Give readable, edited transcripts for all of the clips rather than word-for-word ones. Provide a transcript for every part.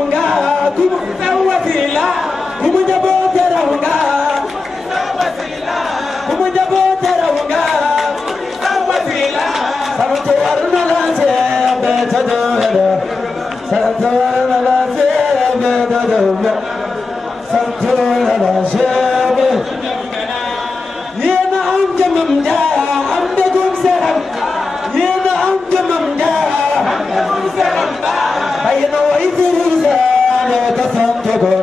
rawnga kum wasila kum jabote rawnga kum jabote rawnga wasila sabto warna la sebe tadara sabto warna la sebe tadara sabto warna la sebe yena am jamam ja am de gum seram yena am jamam ja am de gum seram bayna wa izriza la tasantugo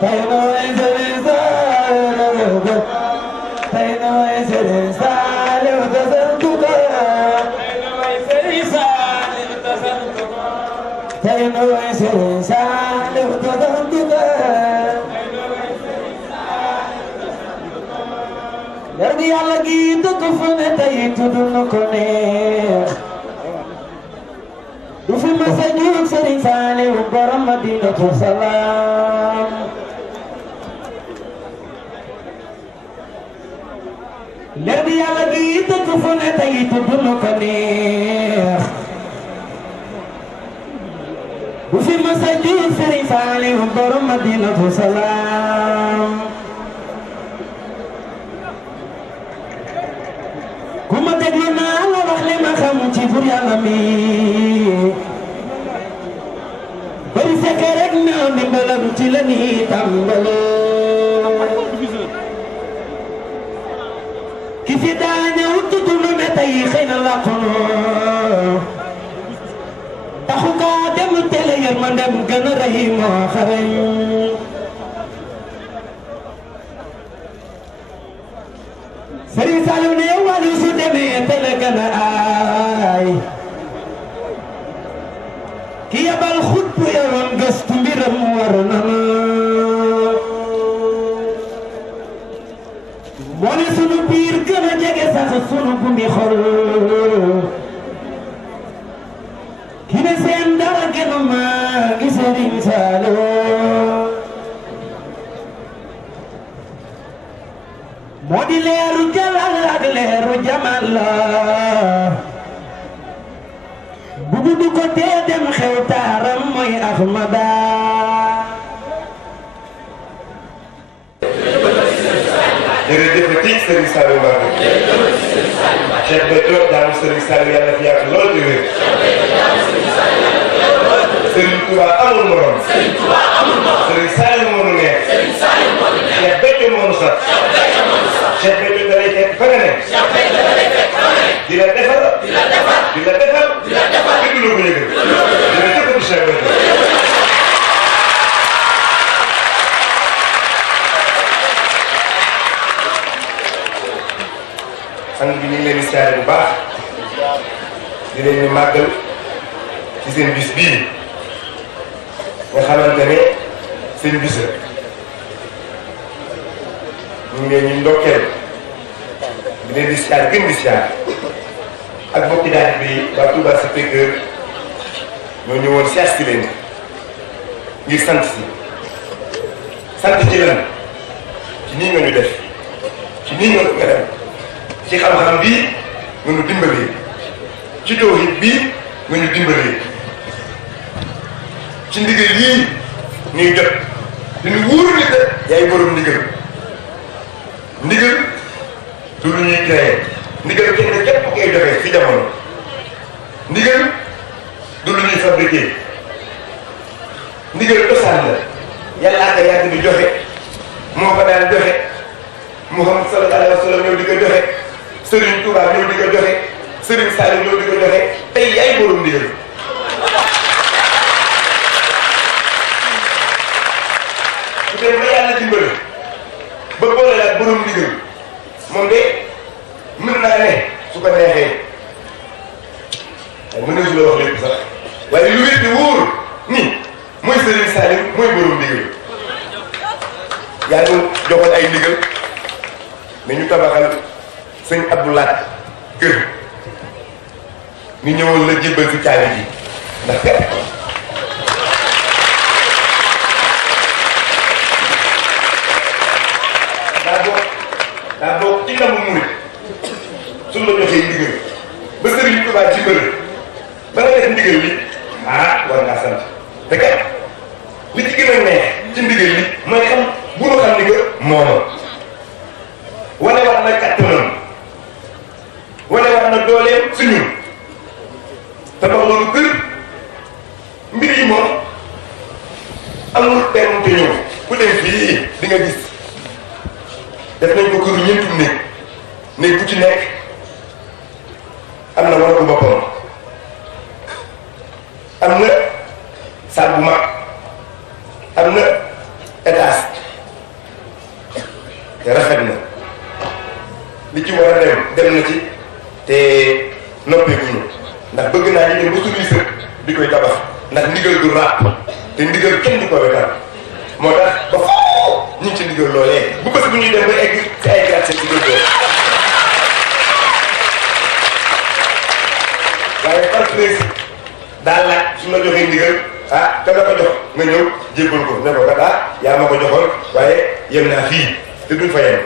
bayna wa izriza la tasantugo bayna wa izriza la tasantugo bayna wa izriza la tasantugo bayna wa izriza la tasantugo Yardi Yàlla gi dëkk fu ne tey tudd na ko neex du fi ma sa juug Sëriñ Saaliw borom Madinatu Salaam Yardi Yàlla gi dëkk fu ne tey tudd na ko neex du fi ma sa juug Sëriñ Saaliw borom Madinatu Salaam kuma déglu naa la wax li ma xam ci bur Yàlla mi bari fekke rek na ndimbalam ci la ni tàmbale ki fi daa ñëw tudd lu ne tey xëy na làqu taxu kaa dem tele yërmandem gën a rëy moo xarañ Sëriñ Saaliw ne yow wàllu su demee te la gën a aay ki yabal xut bu yoroon gëstu mbiram war na moo ne sunu biir gën a jege sax sunu gumi xol ki ne seen dara gën a maa ngi Sëriñ Saaliw moo di leeru jalal ak leeru jamal la bu du ko tee dem xew taaram mooy Ahmada jërëjëfati Sëriñ Saaliw Mbacké Cheikh Béthio daamu Sëriñ Saaliw yàlla fi yàgg lool te wér Sëriñ Touba amul morom Sëriñ Saaliw moo nu neex Cheikh Béthio moo nu sax Cheikh Béthio da lay fekk fa nga ne di la defal te du la ko yëgal jërëjëf Cheikh Béthio sang bi ñu ngi leen di siyaare bu baax di leen di màggal ci seen bis bii nga xamante ne seen bis la ñu ngi leen ñu ndokkeel di leen di siyaare gën di siyaare ak mbokki daal bi waa Touba Sacré-Cœur ñoo ñëwoon siyaas ci leen ngir sant ci lan ci nii nga ñu def ci nii nga dem ci xam-xam bii nga ñu dimbalee ci tawhid bii nga ñu dimbalee ci ndigal yii ñuy jot dañu wóor ni que yaay borom ndigal ndigal du lu ñuy créé ndigal kenn képp koy joxe fi jamono ndigal du lu ñuy fabriqué ndigal cosaan la yàllaa ko yàgg di joxe moo ko daan joxe Muhammad sallallahu alayhi wa sallam ñëw di ko joxe Serigne Touba ñëw di ko joxe Serigne Saaliw ñëw di ko joxe tey yaay borom ndigal su dee ba yàlla dimbali ba boole la borom ndigal moom de mën naa ne su ko neexee mën na su la wax lépp sax waaye lu wér di wóor ni mooy Serigne Saaliw mooy borom ndigal yaa ngi joxoon ay ndigal mais ñu tabaxal sëñ Abdoulaye kër ñu ñëwoon la jébbal si caabi ji ndax fekk daa bokk ci ndamu murit suñ la joxee ndigal ba Sëriñ Tuubaa dimbali ba nga def ndigal li war ngaa sant te kat këru ñeentum néeg bu ci nekk am na wala bu boppam am na salle bu mag am na étage te rafet na li ci war a dem na ci te noppeekuñu ndax bëgg naa ñu dem ba suñuy sët di koy tabax ndax ndigal du ràpp te ndigal kenn du ko wetal moo tax ba foofu ñu ngi ci ndigal loolee bu bés bu ñuy dem ba egg ci ay gratte ci ndigal boobu waaye par principe daal laaj su ma joxee ndigal ah ka nga ko jox nga ñëw jébbal ko ne ko kat yaa ma ko joxoon waaye yem naa fii te duñ fa yem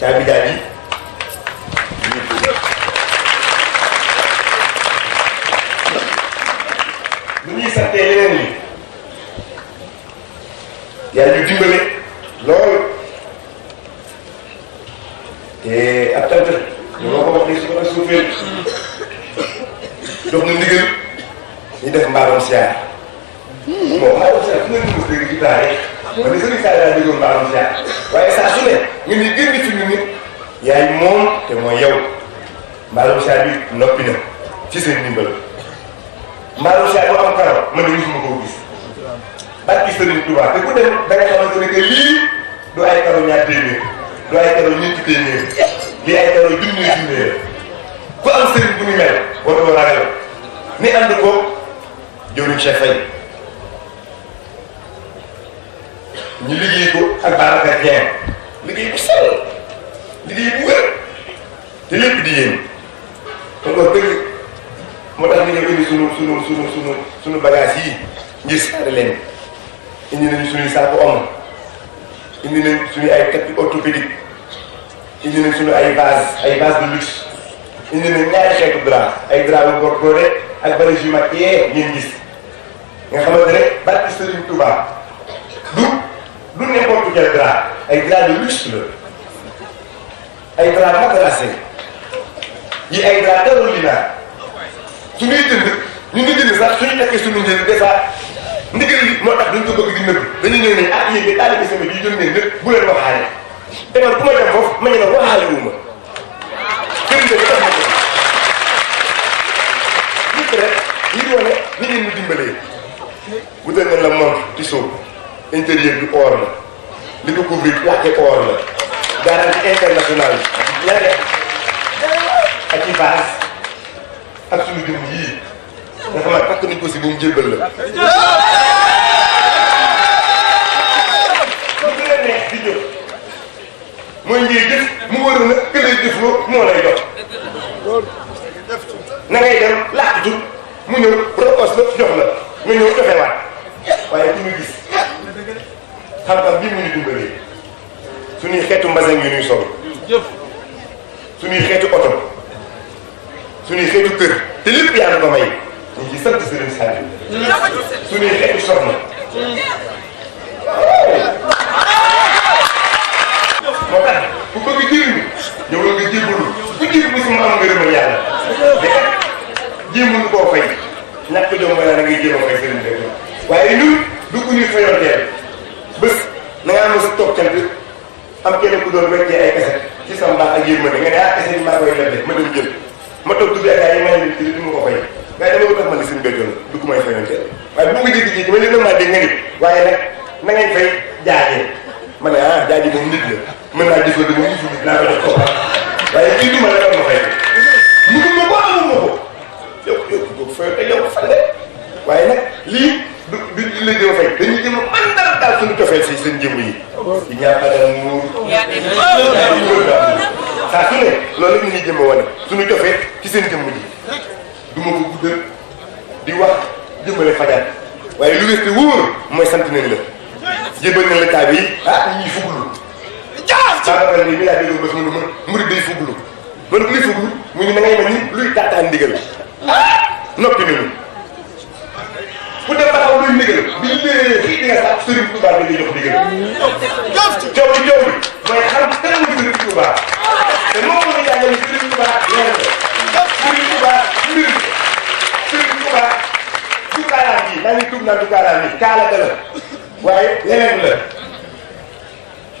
caabi daal yi lu ñuy santee leneen li yaa ñu dimbale lool te ab tant ñu ma ko wax ni su ko suufeel jox na ndigal ñu def mbaarum siyaar bon mbaarum siyaar su ngeen mos dégg ci taa rek man de sëriñ Sall daa déggoon mbaarum siyaar waaye saa su ne ñun ñu gën ci ñun nit yaay moom te mooy yow mbaarum siyaar bi noppi na ci seen ndimbal mbaarum siyaar bu am karaw man de musuma koo gis barki sëriñ Tuubaa te ku dem da nga xamante ne que lii du ay karaw ñaar téeméer du ay karaw ñeenti téeméer lii ay karaw junni ku am sëriñ bu ñu mel waroo ragal ni ànd ko jëwriñ Cheikh Faye ñu liggéey ko ak Babacar Dieng liggéey bu sell liggéey bu wér te lépp di yéen kon wax dëgg moo tax ni nga indi sunu bagage yi ngir saare leen indi nañu suñuy saako om indi nañ suñu ay tapis orthopédique indi nañ suñu ay vase de luxe indi nañ ñaari xeetu drap ay drap yu góor ak barage yu mag yee ngeen gis nga xamante ne barki Serigne Touba du n'importe quel drap ay drap de luxe la ay drap matelassé yi ay drap carolina suñuy jënd ñu ngi jënd sax suñu tekkee suñu njëriñ des fois ndigal li moo tax duñ ko bëgg di nëbb dañu ñëw ne yéen de taalibe sama yi jël ngeen nëpp bu leen waxaale te man ku ma dem foofu ma ñu ne waxaale wu ma jëriñ bi tax ma ko nit rek ñi di wane ni ngeen ñu dimbalee wutal nañ la montre ci suuf intérieur bi or la li ko couvrir plaqué or la garantie internationale la def ak ci base ak suñu jëm yii nga xam ne takk nañ ko si bu mu jébbal la lu leen neex di jëf mooy ngay jëf mu war na que lay jëfloo moo lay jox na ngay dem laajtu mu ñëw propos la jox la nga ñëw joxewaat waaye ku ñu gis xam-xam bii mu ñu dimbalee suñuy xeetu mbasin yu ñuy sol suñuy xeetu oto suñuy xeetu kër te lépp yaa ngi ko may ñu ngi sant Serigne Saliou suñuy xeetu soxna moo tax ku bëgg jëriñu ñëwal nga jébbalu ku jébbalu si mu am ngërëmal yàlla mais kat jéemuñu koo fay ñàkk jom mooy da ngay jéem a fay Serigne dëgg waaye ñun du ko ñuy fayoon teel bés na nga am si toog cant am kenn ku doon weccee ay kaset ci sama mbaax ak yërmande nga ne kaset yi maa koy lebde ma dem jël ma toog tuddee ak yi ma ne ci li ma ko fay waaye dama ko tax ma ne suñu béykat du ko may fayoon teel waaye bu nga jékki-jékki ma ne leen maa dégg nga nit waaye nag na ngay fay jaajee ma ne jaajee moom nit la mën naa jëfoo de moom nit naa ko jox ko waaye kii du ma la ma fay mënu ma ko amul ma ko yow boobu fayoo te yow fan de waaye nag lii du la jëm a fay dañuy jëm a mandal daal suñu cofeel si seen jëmm yi di ñaar adal muur saa su ne loolu la ñuy jëm a wane suñu cofeel ci seen jëmm ji du ma ko guddal di wax jëmale fajaat waaye lu wér te wóor mooy sant nañ la jébal nañ la taab yi ñuy fuglu Babacar ni mi laa déggoon bés mu ne ma murid day fuglu man ku luy fuglu mu ñu na ngay mel ni luy taataan ndigal noppi nañu ku dem ba xaw luy ndigal bi léegi di nga sax Serigne Touba bi lay jox ndigal jaww ji mooy xam kan mooy Serigne Touba te moo ko jàngale Serigne Touba leer la Serigne Touba mbir Serigne Touba du kaalaam yi maa ngi tuub naa du kaalaam yi kaala la waaye leneen la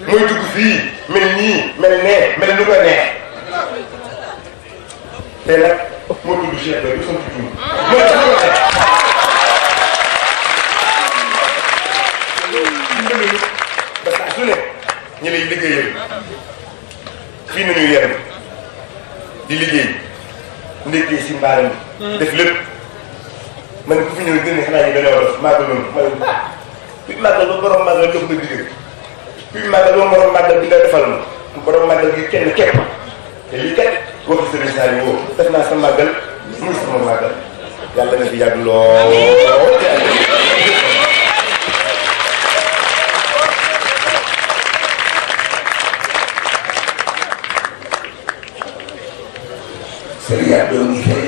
mooy dugg fii mel nii mel nee mel lu ko neex te nag moo tudd Cheikh Ba du sant tudd mooy tax lu ko neex ba saa su ne ñi lay liggéeyal fii nañu yenn di liggéey ndékkee si mbaaram def lépp man ku fi ñëw gën xanaa yi dañoo def màggaloon kuy màggal ba borom màggal jox nga digg kuy màggal ba borom màggal bi nga defal ma borom màggal gi kenn képp te lii kat waxi Serigne Saliou woo def naa sa màggal muy sama màggal yàlla na fi yàgg lool te Serigne Abdou ngi fee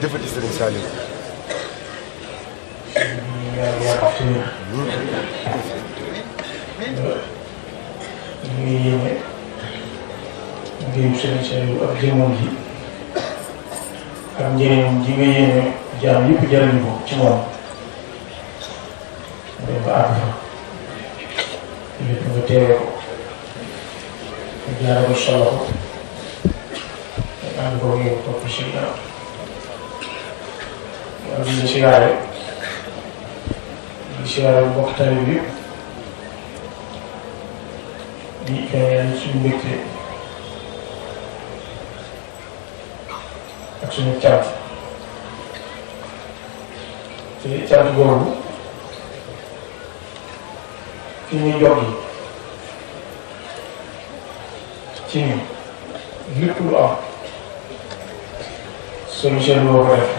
jëfati Serigne Saliou ñu ngi yéene ngir Serigne Saliou ak jëmmam ji ak njëriñam ji nga yéene jaam yëpp jariñu ko ci moom mooy ba àgg fa lépp nga teewe ko nga jaare ko sa loxo nga ànd ko yow topp si ginnaaw waaw di siyaare mbokk tali bi di feeñal suñu mbégte ak suñu cant te cant boobu fi ñuy jot yi ci ñun lépp lu am solution boo ko def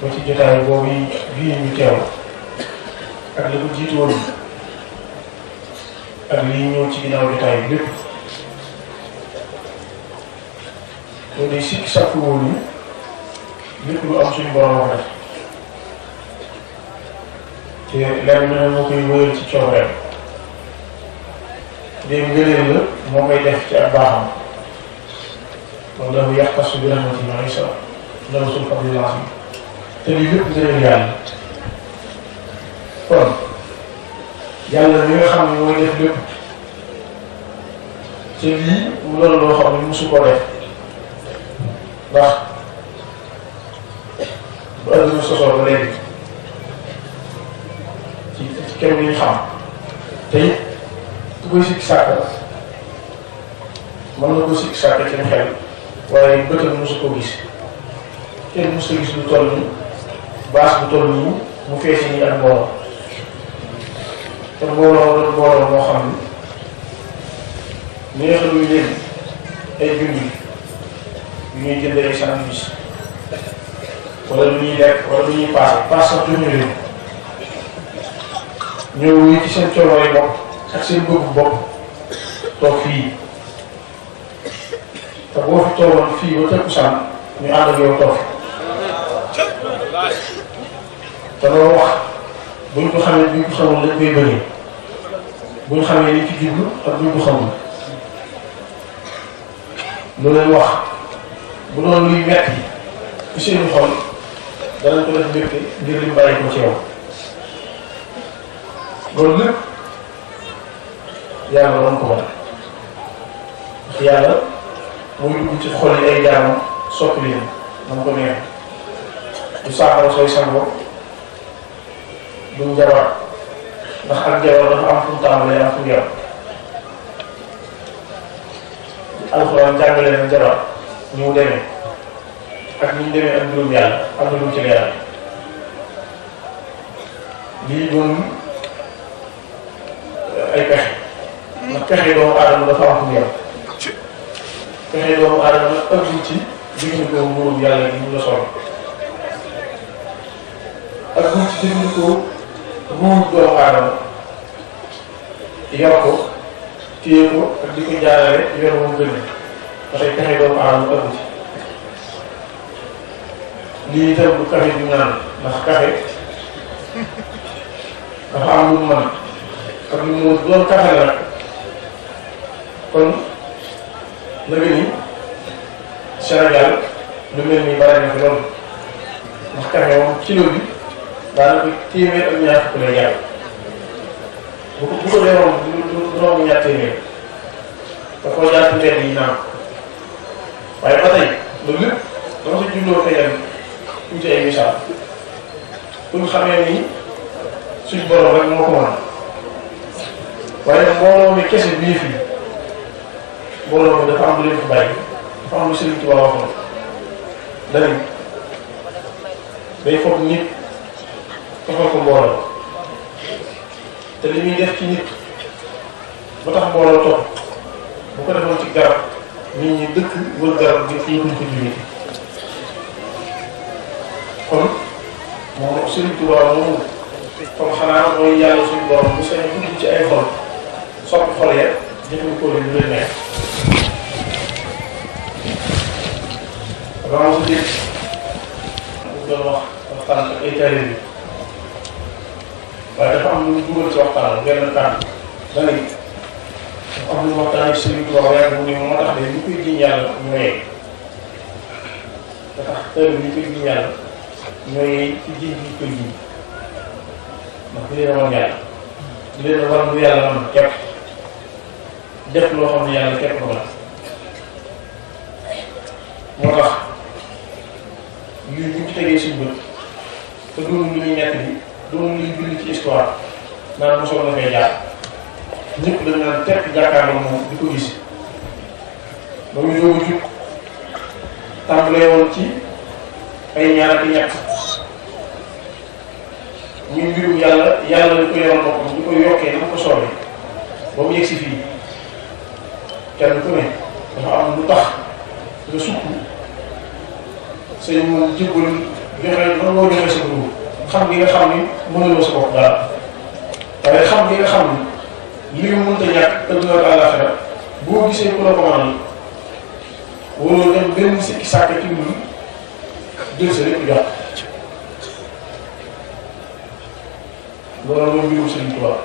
ba ci jotaay boobu bii ñu teew ak li ko jiitu woon ak lii ñëw ci ginnaaw jotaay bi lépp loolu day sikki sàkk woon lépp lu am suñu borom wax def te lenn na moo koy wóyal ci coobareem léegi ngëneel la moo koy def ci ak baaxam loolu dafa yaxtasu bi rahmatihi man yashaa loolu suñu fadlil azim te lii lépp ngëneel yàlla kon yàlla mi nga xam ne mooy def lépp te lii mu doon loo xam ne mosu ko def ndax bu àdduna sosoo ba léegi ci kenn li ñu xam te it ku koy sikki sàkk mën na ko sikki sàkk ci xel waaye bëtam mosu ko gis kenn mosu ko gis lu toll nii baas bu toll nii mu fees nii ak mbooloo te mbooloo doon mbooloo moo xam ni neexaluñ leen ay junni yu ñuy jëndee ay sandwich wala lu ñuy lekk wala lu ñuy paas sax jox ñu leen ñëw yi ci seen coobare bopp ak seen bëgg bopp toog fii te boo fi toogoon fii ba takkusaan ñu ànd ak yow toog te loo wax buñ ko xamee buñ ko xamul lañ koy bëggee buñ xamee liñ ci jublu ak buñ ko xamul lu leen wax bu doon luy metti ci seen xol danañ ko def mbégte ngir lim bàyyi ko ci yow loolu lépp yàlla doon ko wane ndax yàlla muy dugg ci xol yi ay jaamam soppi leen dama ko neex du saafara sooy sangoo duñ jabar ndax ak jabar dafa am fu mu tàmbalee am fu mu yem alxuraan jàngale na jabar ñu mu demee ak ni ñu demee ak mbirum yàlla am na lu mu ci leeral lii doon ay pexe ndax pexe doomu aadama dafa am fu mu yem pexe doomu aadama nag ëpp ci jëfandikoo nguuru yàlla gi mu la solo ak bu ci jëfandikoo nguuru doomu aadama yor ko téye ko ak di ko jaarale yor moom gën dafay pexe doomu aadama ëpp ci lii itam du kafe du naan ndax kafe dafa am lu mu mën ak lu mu doon kafe la kon nag ni Sénégal lu mel ni bari na fi loolu ndax kafe moom kilo bi daanaka téeméer ak ñaar fukk lay jàll bu ko demoon du romb ñaar téeméer da koo jaar mbedd yi naan waaye ba tey loolu lépp dama si julloo koy dem tuuti ay misaal pour xamee ni suñ borom rek moo ko mën waaye mbooloo mi kese bii fii mbooloo mi dafa am lu leen fi bàyyi dafa am lu Sëriñ Tuubaa waxoon danañ day foog nit defal ko mbooloo te li muy def ci nit ba tax mbooloo topp bu ko defoon ci garab nit ñi dëkk wër garab gi fi ñu ko jógee kon moom Sëriñ Tuubaa moomu kon xanaa mooy yàlla suñu borom bu seen dugg ci ay xol soppi xol ya jëfandikoo leen lu leen neex avant su dégg ñu doon waxtaan ak ay taalibe bi waaye dafa am lu ñu dugal ci waxtaan benn kàddu dana gi dafa am lu ñu waxtaan ak Sëriñ Tuubaa yàgg mu ne moo tax de ñu koy jiñ yàlla ñoo yegg da tax taalibe bi ñu koy jiñ yàlla ñoo yegg ci jiñ bi ñu koy jiñ ndax di leen wan yàlla di leen wan lu yàlla man képp def loo xam ne yàlla képp ko la moo tax lii bu ñu ci tegee suñu bët te doon lu ñuy nekk bi doon luy bind ci histoire naan mosoon na fay jaar ñëpp dañ naan tekk jàkkaarloo moom di ko gis ba mu doog a jug tàmbalee woon ci ay ñaar ak ñett muy mbirum yàlla yàlla dañ ko yoral boppam di ko yokkee na mu ko soobee ba mu yegg si fii kenn ku ne dafa am lu tax nga sukk sëñ moom jébbal joxe man moo joxe sa dugub xam gi nga xam ni mënuloo sa bopp dara waaye xam gi nga xam ni li mu mënta ñàkk adduna ak àllaaxira boo gisee ku la ko mënal waroo dem benn sikki sàkk ci mbir jël sa lépp jox loolu mooy mbirum Sëriñ Tuubaa